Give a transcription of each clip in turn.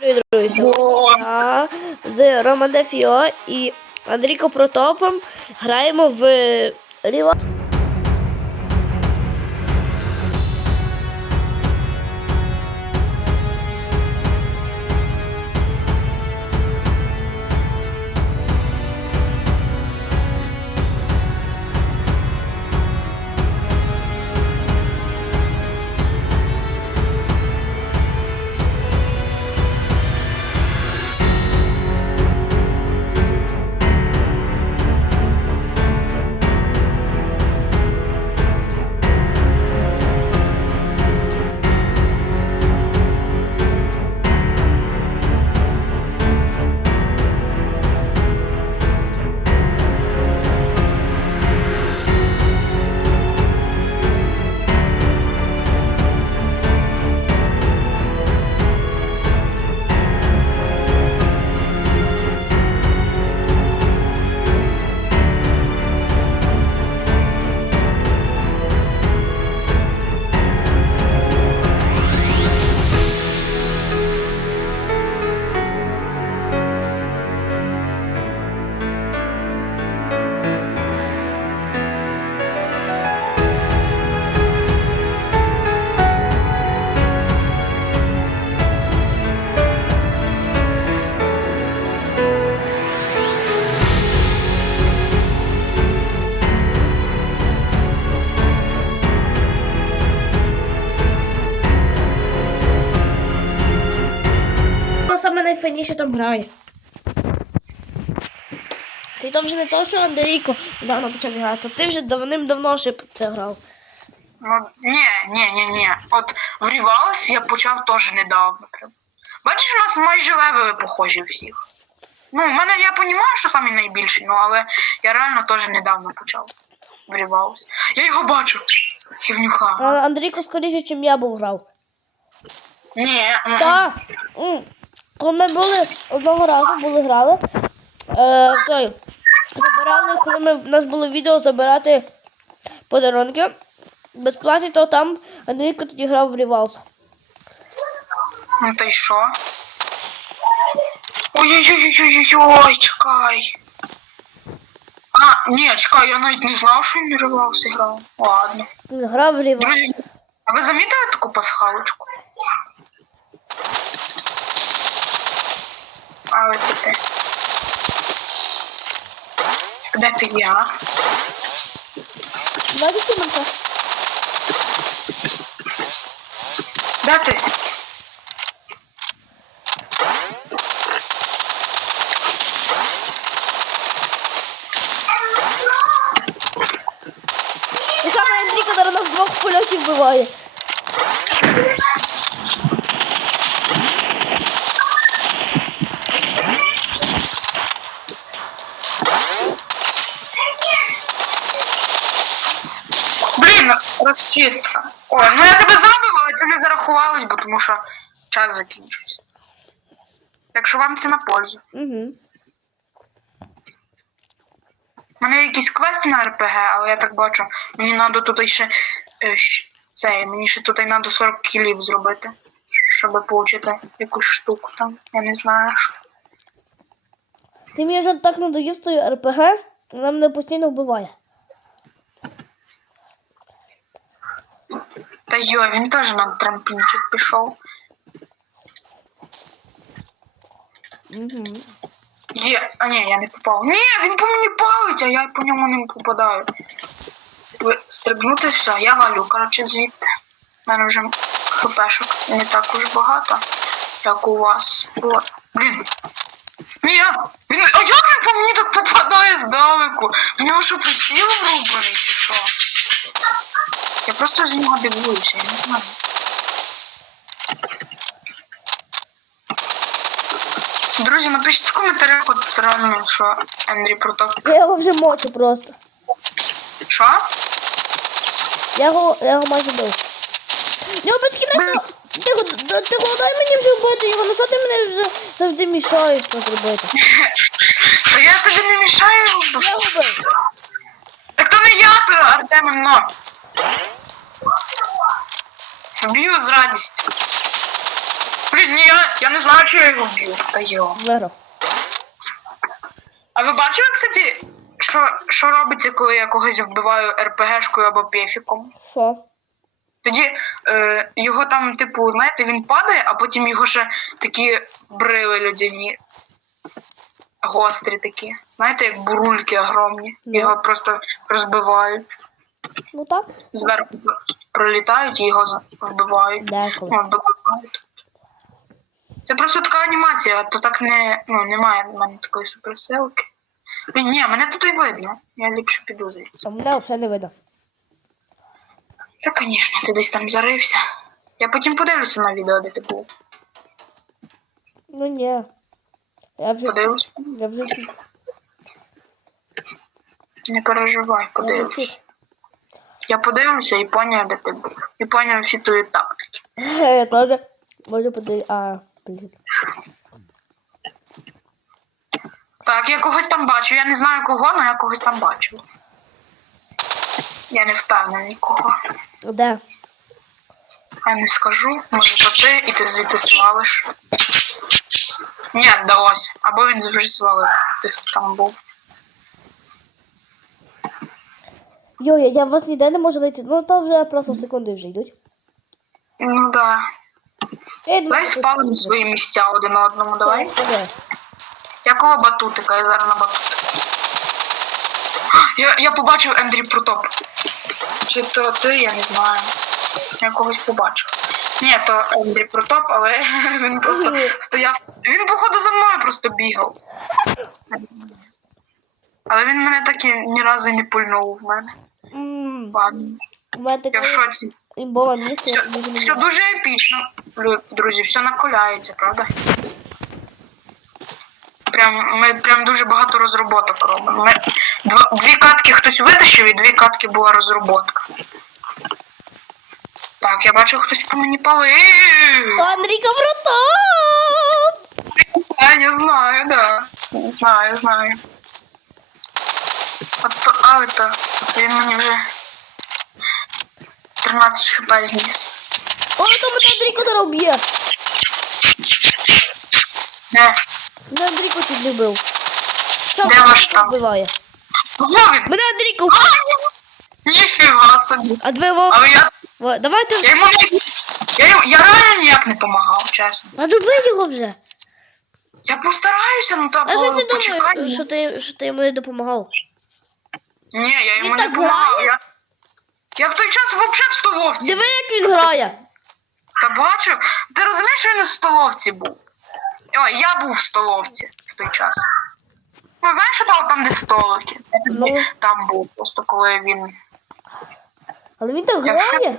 Привіт, друзі! Я з Роман Дефіо і Андрійко Протопом граємо в Ріва. Найфайніше там грає? І то вже не то, що Андрійко недавно почав грати, а ти вже давним-давно ще це грав. Ну, ні, ні, ні, ні. От в Rivals я почав теж недавно. Прям. Бачиш, у нас майже левели похожі всіх. Ну, в мене я розумію, що самі найбільший, ну але я реально теж недавно почав в Rivals. Я його бачу. Фівнюха. А Андрійко скоріше, ніж я був грав. Ні. Та, коли ми були одного разу були грали, е, той, забирали, коли ми, в нас було відео забирати подарунки безплатні, то там Андрійко тоді грав в Рівалс. ну та й що? Ой-ой-ой-ой-ой-ой, чекай. А, ні, чекай, я навіть не знав, що він в Rivals грав. Ладно. Грав в Рівалс. Друзі, а ви замітили таку пасхалочку? Ти. Де ти я? Бачите? Де ти? І саме Андрійко зараз нас двох польотів вбиває. Блін, розчистка. Ой, ну я тебе забив, але це не зарахувалось, бо тому що час закінчився. Так що вам це на пользу. Угу. У мене якісь квести на РПГ, але я так бачу, мені треба тут ще е, це, мені ще тут треба 40 кілів зробити, щоб отримати якусь штуку там. Я не знаю. що. Ти мені вже так надоїв з тою РПГ, вона мене постійно вбиває. Та йо, він теж на трамплінчик пішов. Угу. Є, а ні, я не попав. Ні, він по мені палить, а я по ньому не попадаю. Стрибнути все, я валю, коротше, звідти. У мене вже хпшок не так уж багато, як у вас. От. Блін. Ні, він. А як він по мені так попадає здалеку? В нього що приціл врубаний чи що? Я просто з нього дивуюся, я не знаю. Друзі, напишіть в коментарях, от реально, що Ендрі Протоп. Я його вже мочу просто. Що? Я його, я його майже бив. Нього безкінечно. Тихо, д- тихо, дай мені вже вбити його, ну що ти мене вже завжди мішаєш це зробити? Та я тобі не мішаю. Я його бив. Так то не я, то Артем, но. Б'ю з радістю. Блін, ні, я я не знаю, чи я його вб'ю. Та йо. Виграв. А ви бачили, кстати, що, що робиться, коли я когось вбиваю РПГшкою або пефіком? Що? Тоді е, його там, типу, знаєте, він падає, а потім його ще такі брили людяні. Гострі такі. Знаєте, як бурульки огромні. Ну. Його просто розбивають. Ну так. Зверху пролітають і його вбивають. Деколи. Ну, добивають. Це просто така анімація, то так не. Ну, немає в мене такої суперсилки. Блін, ні, мене тут і видно. Я ліпше піду звідси. А мене взагалі не видно. Та, звісно, ти десь там зарився. Я потім подивлюся на відео, де ти був. Ну ні. Я вже, Подивлюсь. я вже тут. Не переживай, подивлюсь. Я подивлюся і поняв, де ти був. І поняв всі твої тактики. Я теж. Можу подивитися. А, блін. Так, я когось там бачу. Я не знаю кого, але я когось там бачу. Я не впевнений кого. Де? Я не скажу. Може то ти і ти звідти свалиш. Ні, здалося. Або він вже свалив, тих, хто там був. Йо, я, я вас ніде не можу знайти. Ну то вже просто секунди вже йдуть. Ну да. Давай спалимо свої місця один одному, давай. Якого батутика? Я зараз на батутика. Я, я побачив Ендрі Протоп. Чи то ти, я не знаю. Я когось побачив. Ні, то Ендрі Протоп, але він просто стояв. Він, походу, за мною просто бігав. Але він мене так і ні разу не пульнув в мене. У мене Я в таке шоці. імбове місце. Все, дуже все дуже епічно, лю- друзі, все наколяється, правда? Прям, ми прям дуже багато розроботок робимо. Ми, два, дві катки хтось витащив і дві катки була розроботка. Так, я бачу, хтось по мені палив. Андрійка братан! А, я знаю, да. Знаю, знаю. От, то- він мені вже 13 хп зніс. О, то мене Андрійко зараз вб'є. Де? Мене Андрійко чуть не вбив. Що Де ваш там? вбиває? Він! Мене Андрійко вбив. Ніфіга собі. А вовки. Але я, Во, Давайте. я йому не. Я, йому- я реально ніяк не допомагав, чесно. А добий його вже. Я постараюся, ну так А що ти думаєш, що ти, що ти йому не допомагав? Ні, я йому Він не так допомагав. грає? Я, я в той час взагалі в столовці. Диви, як він грає. Та бачив? Ти розумієш, що він в столовці був? Ой, я був в столовці в той час. Ну, знаєш, що там, там де столики? Ну. там був, просто коли він. Але він так Я в шоці. грає.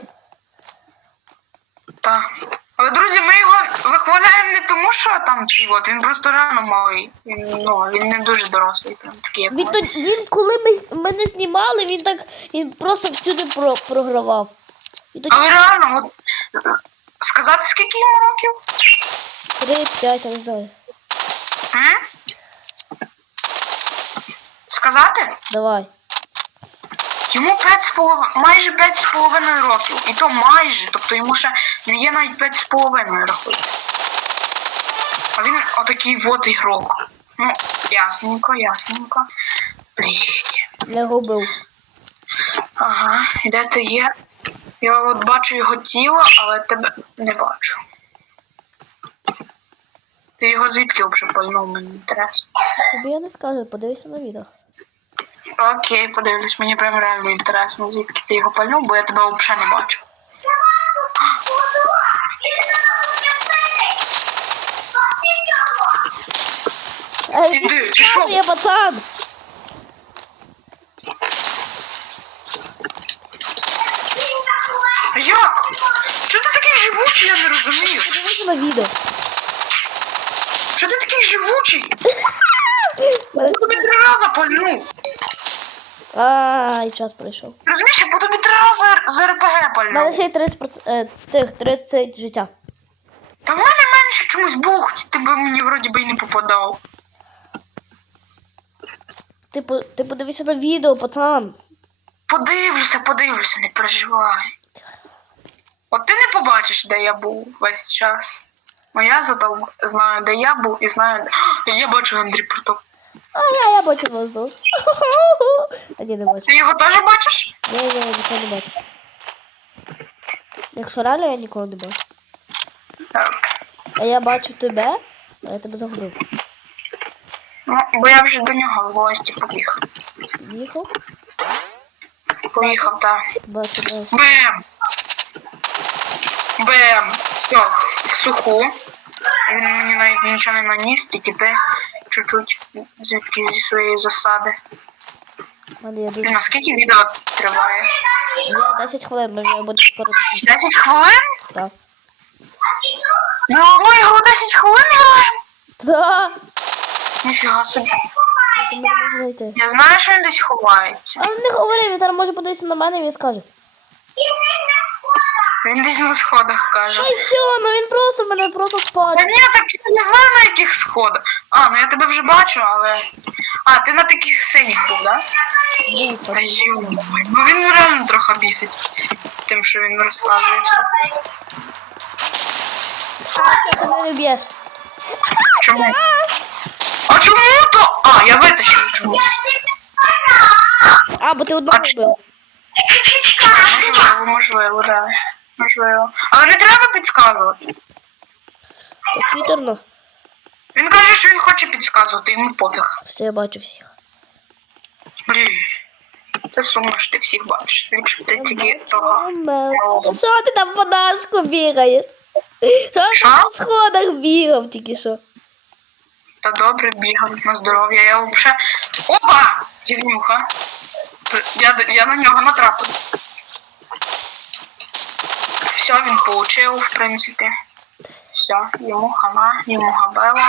Та. Але друзі, ми його вихваляємо не тому, що там чи от, він просто реально малий. Він, ну, він не дуже дорослий, прям такий, як Він, ми. то, він коли ми, ми не знімали, він так він просто всюди про, програвав. І тоді Але реально, от сказати, скільки йому років? 3-5, я не знаю. М? Сказати? Давай. Йому 5 з половиною, майже 5 з половиною років. І то майже, тобто йому ще не є навіть 5 з половиною. А він отакий вот ігрок. Ну, ясненько, ясненько. Блін. Його вбив. Ага, і де ти є? Я от бачу його тіло, але тебе не бачу. Ти його звідки вже пальнув, мені інтересно. Тобі я не скажу, подивися на відео. Окей, подивлюсь, мені прям реально інтересно, звідки ти його пальнув, бо я тебе взагалі не бачу. Іди, він пішов. є пацан! Як? Чого ти такий живучий, я не розумію. Подивися на відео. Чого ти такий живучий? Я тобі три рази пальнув. Ай, час пройшов. Розумієш, я по тобі три рази з РПГ У мене ще й 30, е, тих 30 життя. Та в мене менше чомусь був, ти би мені вроді би і не попадав. Ти, по- ти подивися на відео, пацан. Подивлюся, подивлюся, не переживай. От ти не побачиш, де я був весь час. Ну я зато знаю, де я був, і знаю, де. Я бачу Андрій Портов. А я, я бачу вас тут. А ні, не бачу. Ти його теж бачиш? Ні, ні, нікого не бачу. Якщо реально, я нікого не бачу. Так. А я бачу тебе, а я тебе загубив. Ну, бо я вже до нього в гості побіг. Їхав? Поїхав, так. Бачу, бачу. Бем! Бем! Все, в суху. Він мені навіть нічого не наніс, тільки ти чуть-чуть звідки зі своєї засади. Мене є дуже. Блін, а скільки відео триває? Вже 10 хвилин, ми вже будемо скоро закінчити. 10 хвилин? Так. Ми одну ігру 10 хвилин граємо? Так. Ніфіга собі. Я знайти. Знаю, що він десь ховається. Але не говори, він зараз може подивитися на мене і він скаже. Він десь на сходах каже. Ай, все, ну він просто мене просто Та ні, так я не знаю на яких сходах. А, ну я тебе вже бачу, але. А, ти на таких синіх був? Буфер. Та йо, ну він реально трохи бісить тим, що він розказує все. А, все, ти мене не вб'єш. Чому? А чому то? А, я витащив чому. А, бо ти одного вбив. Можливо, можливо, да. Можливо. Але не треба підказувати. То читерно. Він каже, що він хоче підказувати, йому пофіг. Все, я бачу всіх. Блін. Це сумно, що ти всіх бачиш. Ліпше б ти тільки того. Та Що ти там по дашку бігаєш? Що ти Що? по сходах бігав тільки що? Та добре бігав на здоров'я. Я взагалі. Опа! Дівнюха. Я, я на нього натрапив. Все, він получив, в принципі. Все, йому хана, йому габела.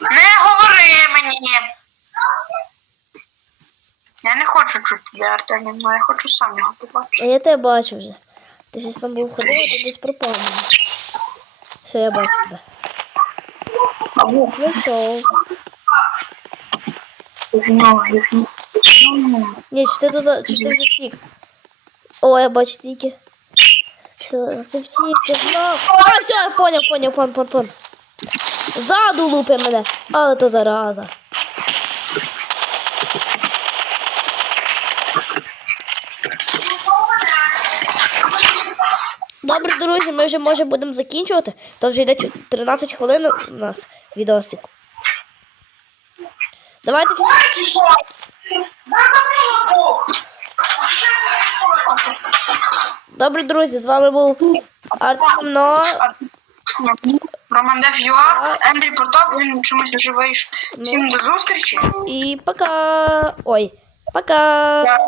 Не говори мені. Я не хочу чути але я хочу сам його побачити. А я тебе бачу вже. Ти щось там був ходив, ти десь пропав. Все, я бачу тебе. Гівно, гівно. Ні, чи ти тут чи ти вже втік? О, я бачу тільки. Все, ти втік, ти. А, все, поняв, поняв, пон, пон, пон. Ззаду лупи мене, але то зараза. Добре, друзі, ми вже може будемо закінчувати. То вже йде 13 хвилин у нас відосик. Давайте всі. Добре, друзі, з вами був Артем Но. Роман Дев Юа, Ендрій Потоп, він чомусь вже вийшов. Всім до зустрічі. І пока. Ой, пока.